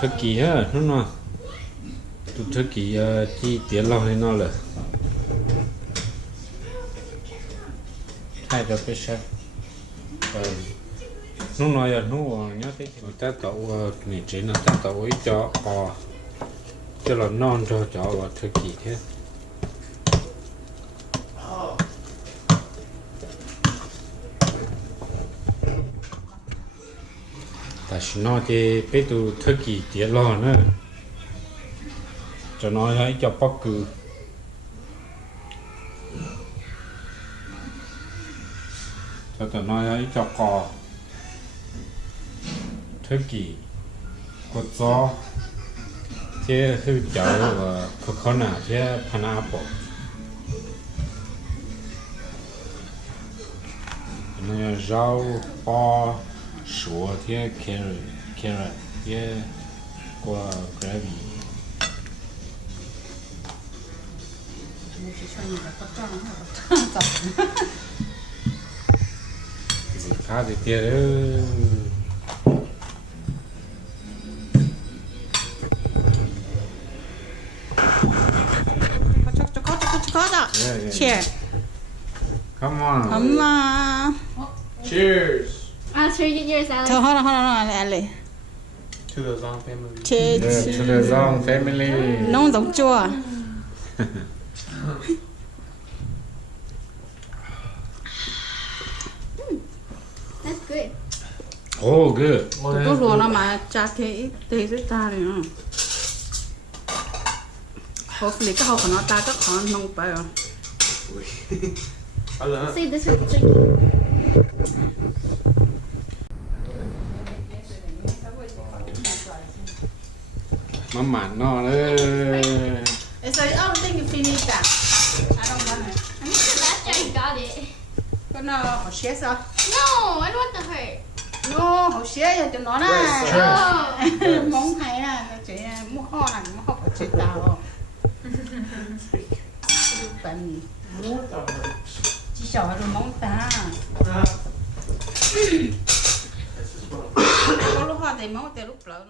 turkey á nó tụ turkey chi tiền lo hay nó là hai cái pizza nó nói là nó nhớ thấy người ta tàu này chỉ là ta tàu ấy cho là non cho và turkey thế ta chỉ nói thì bây giờ turkey tiền lo nữa cho nó ấy cho bắp cừ cho tụi nó ấy cho cò turkey cột gió thế hư chảo và coconut thế pineapple nó rau bò sủa thế carrot thế qua gravy khá thì tiếc đấy Cheers. Come on. Come on. Cheers. I'll treat yours out. Thôi, hold on, Ali. To the Zong family. Cheers. To the Zong family. Nông giống chua. That's good. Oh, good. Tụi luôn nó mà cha cái tê rất ta này nó. Hopefully cái hậu của nó ta các con nông phải rồi. See, this is tricky. Má mặn nó đấy. It's like, I don't think you finish that. I don't want it. I think the last guy got it. Có nó hổ xé sao? No, I don't want the hurt. No, hổ xé cho tụi nó nè. Oh. Móng hay nè, chị muốn ho là muốn học ở trên tàu. Bạn chỉ sợ rồi móng ta. Có lúc ho thì móng thì lúc lỡ.